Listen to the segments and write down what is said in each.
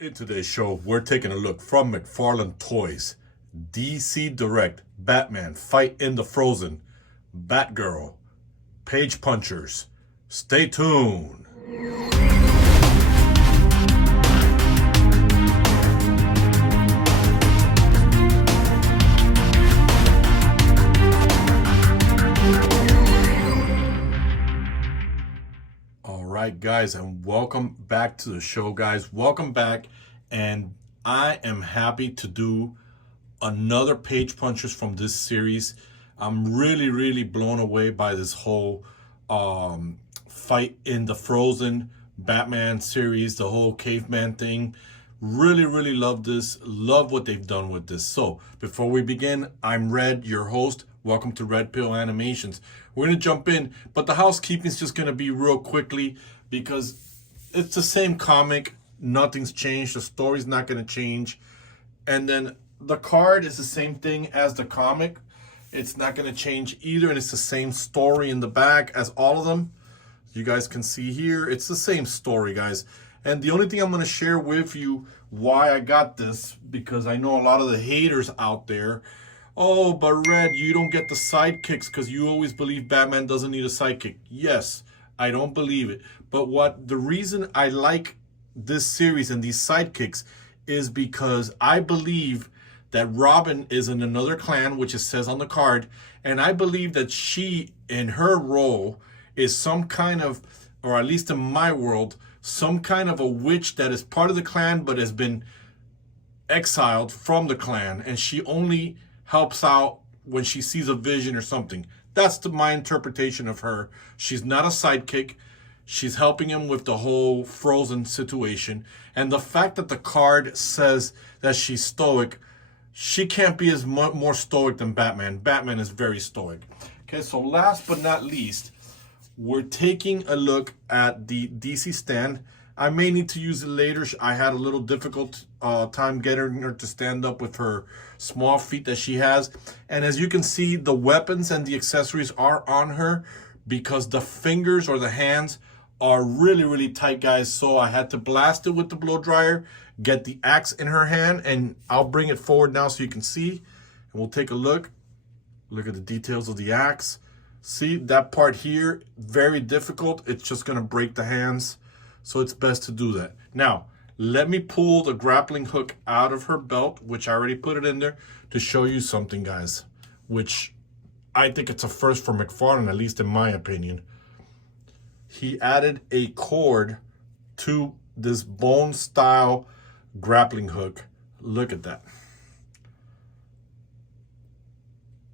In today's show, we're taking a look from McFarlane Toys, DC Direct, Batman, Fight in the Frozen, Batgirl, Page Punchers. Stay tuned. All right, guys, and welcome back to the show, guys. Welcome back, and I am happy to do another Page Punchers from this series. I'm really blown away by this whole Fight in the Frozen Batman series, the whole caveman thing. Really love this. Love what they've done with this. So before we begin, I'm Red, your host. Welcome to R.P.Animations. We're going to jump in, but the housekeeping is just going to be real quickly because it's the same comic. Nothing's changed. The story's not going to change. And then the card is the same thing as the comic. It's not going to change either, and it's the same story in the back as all of them. You guys can see here, it's the same story, guys. And the only thing I'm going to share with you why I got this, because I know a lot of the haters out there, oh, but Red, you don't get the sidekicks because you always believe Batman doesn't need a sidekick. Yes, I don't believe it. But the reason I like this series and these sidekicks is because I believe that Robin is in another clan, which it says on the card, and I believe that she, in her role, is some kind of, or at least in my world, some kind of a witch that is part of the clan but has been exiled from the clan, and she only helps out when she sees a vision or something. That's my interpretation of her. She's not a sidekick. She's helping him with the whole Frozen situation. And the fact that the card says that she's stoic, she can't be as more stoic than Batman. Batman is very stoic. Okay, so last but not least, we're taking a look at the DC stand. I may need to use it later. I had a little difficult time getting her to stand up with her small feet that she has. And as you can see, the weapons and the accessories are on her because the fingers or the hands are really tight, guys. So I had to blast it with the blow dryer, get the axe in her hand, and I'll bring it forward now so you can see. And we'll take a look. Look at the details of the axe. See, that part here, very difficult. It's just going to break the hands. So it's best to do that. Now, let me pull the grappling hook out of her belt, which I already put it in there, to show you something, guys, which I think it's a first for McFarlane, at least in my opinion. He added a cord to this bone-style grappling hook. Look at that.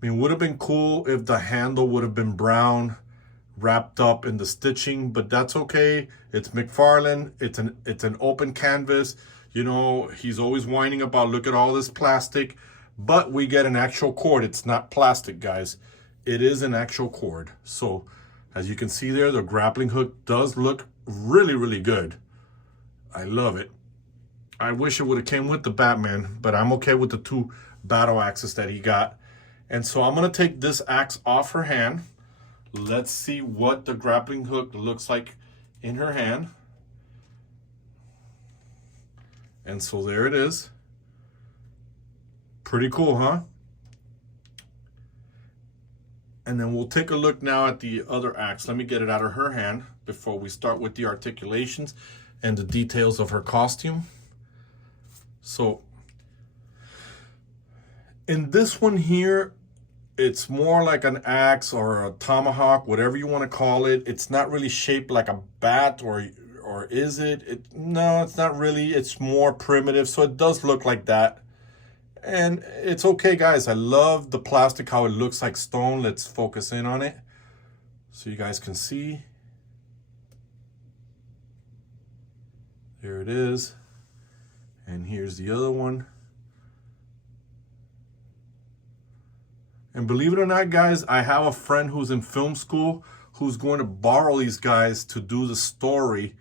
I mean, would have been cool if the handle would have been brown, wrapped up in the stitching, but that's okay. It's McFarlane. It's an open canvas. You know, he's always whining about, look at all this plastic, but we get an actual cord. It's not plastic, guys. It is an actual cord. So as you can see there, the grappling hook does look really good. I love it. I wish it would have came with the Batman, but I'm okay with the two battle axes that he got. And so I'm going to take this axe off her hand. Let's see what the grappling hook looks like in her hand. And so there it is. Pretty cool, huh? And then we'll take a look now at the other axe. Let me get it out of her hand before we start with the articulations and the details of her costume. So in this one here, it's more like an axe or a tomahawk, whatever you want to call it. It's not really shaped like a bat, or is it? No, it's not really. It's more primitive, so it does look like that. And it's okay, guys. I love the plastic, how it looks like stone. Let's focus in on it so you guys can see. There it is. And here's the other one. And believe it or not, guys, I have a friend who's in film school who's going to borrow these guys to do the story.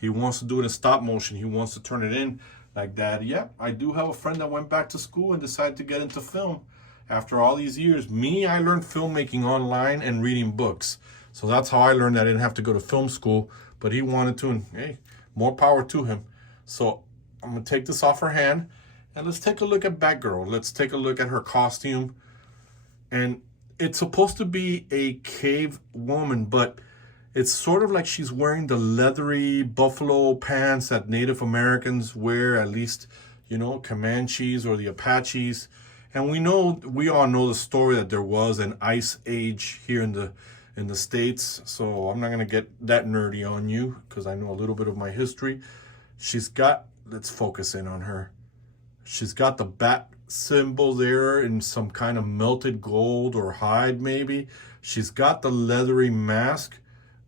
He wants to do it in stop motion. He wants to turn it in like that. Yeah, I do have a friend that went back to school and decided to get into film after all these years. Me, I learned filmmaking online and reading books. So that's how I learned that I didn't have to go to film school. But he wanted to, and hey, more power to him. So I'm gonna take this off her hand, and let's take a look at Batgirl. Let's take a look at her costume. And it's supposed to be a cave woman, but it's sort of like she's wearing the leathery buffalo pants that Native Americans wear, at least, you know, Comanches or the Apaches. And we all know the story that there was an ice age here in the States. So I'm not gonna get that nerdy on you because I know a little bit of my history. She's got, let's focus in on her. She's got the bat symbol there in some kind of melted gold or hide maybe. She's got the leathery mask,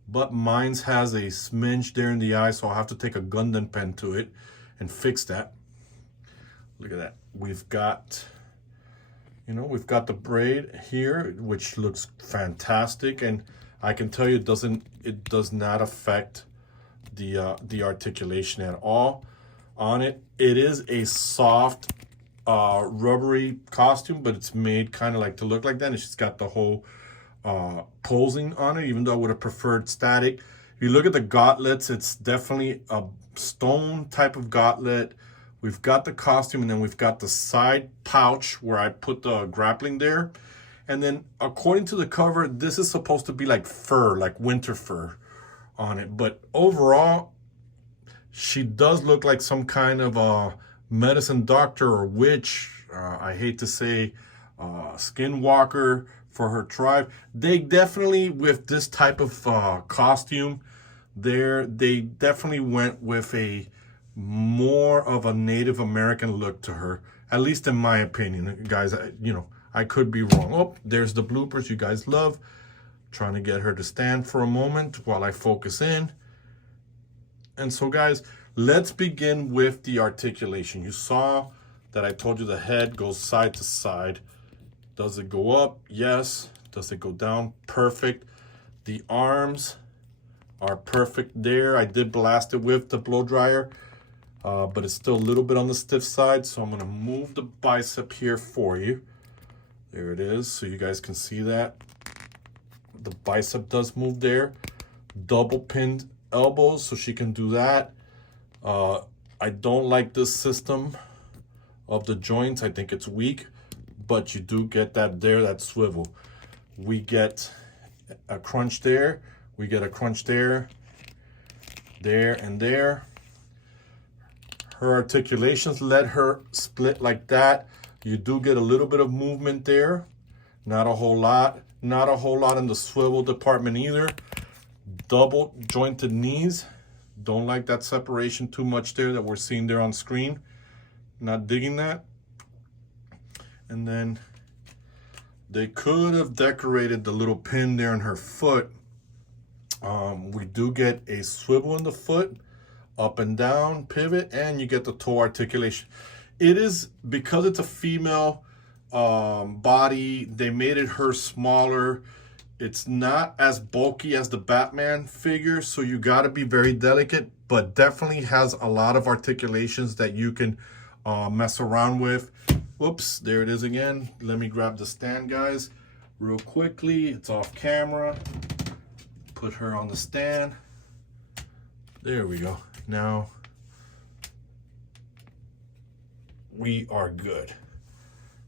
but mine's has a smidge there in the eye, so I'll have to take a Gundam pen to it and fix that. Look at that. We've got, you know, we've got the braid here, which looks fantastic, and I can tell you it does not affect the articulation at all on it. It is a soft rubbery costume, but it's made kind of like to look like that, and she's got the whole posing on it, even though I would have preferred static. If you look at the gauntlets, it's definitely a stone type of gauntlet. We've got the costume, and then we've got the side pouch where I put the grappling there. And then according to the cover, this is supposed to be like fur, like winter fur on it. But overall, she does look like some kind of a medicine doctor or witch. I hate to say skinwalker for her tribe. They definitely, with this type of costume there, they definitely went with a more of a Native American look to her, at least in my opinion. Guys, you know, I could be wrong. Oh, there's the bloopers you guys love. Trying to get her to stand for a moment while I focus in. And so guys, let's begin with the articulation. You saw that I told you the head goes side to side. Does it go up? Yes. Does it go down? Perfect. The arms are perfect there. I did blast it with the blow dryer, but it's still a little bit on the stiff side. So I'm gonna move the bicep here for you. There it is, so you guys can see that. The bicep does move there. Double pinned elbows, so she can do that. I don't like this system of the joints. I think it's weak, but you do get that there, that swivel. We get a crunch there. We get a crunch there, there, and there. Her articulations let her split like that. You do get a little bit of movement there. Not a whole lot. Not a whole lot in the swivel department either. Double jointed knees. Don't like that separation too much there that we're seeing there on screen. Not digging that. And then they could have decorated the little pin there in her foot. We do get a swivel in the foot, up and down, pivot, and you get the toe articulation. It is, because it's a female body, they made it her smaller. It's not as bulky as the Batman figure, so you got to be very delicate, but definitely has a lot of articulations that you can mess around with. Whoops, there it is again. Let me grab the stand, guys, real quickly. It's off camera. Put her on the stand. There we go. Now we are good.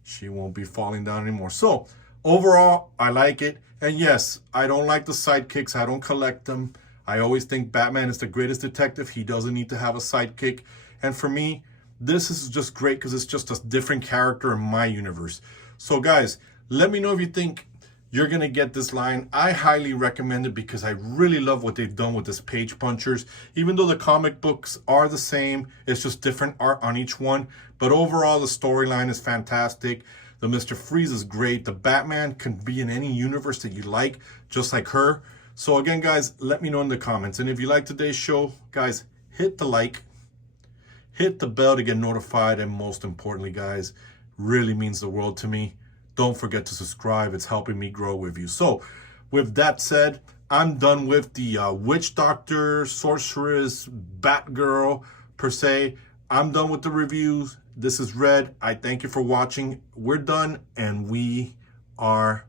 She won't be falling down anymore. So overall, I like it. And yes, I don't like the sidekicks. I don't collect them. I always think Batman is the greatest detective. He doesn't need to have a sidekick. And for me, this is just great because it's just a different character in my universe. So guys, let me know if you think you're going to get this line. I highly recommend it because I really love what they've done with this Page Punchers. Even though the comic books are the same, it's just different art on each one. But overall, the storyline is fantastic. The Mr. Freeze is great. The Batman can be in any universe that you like, just like her. So again, guys, let me know in the comments. And if you like today's show, guys, hit the like, hit the bell to get notified. And most importantly, guys, really means the world to me. Don't forget to subscribe. It's helping me grow with you. So with that said, I'm done with the witch doctor, sorceress, Batgirl per se. I'm done with the reviews. This is Red. I thank you for watching. We're done, and we are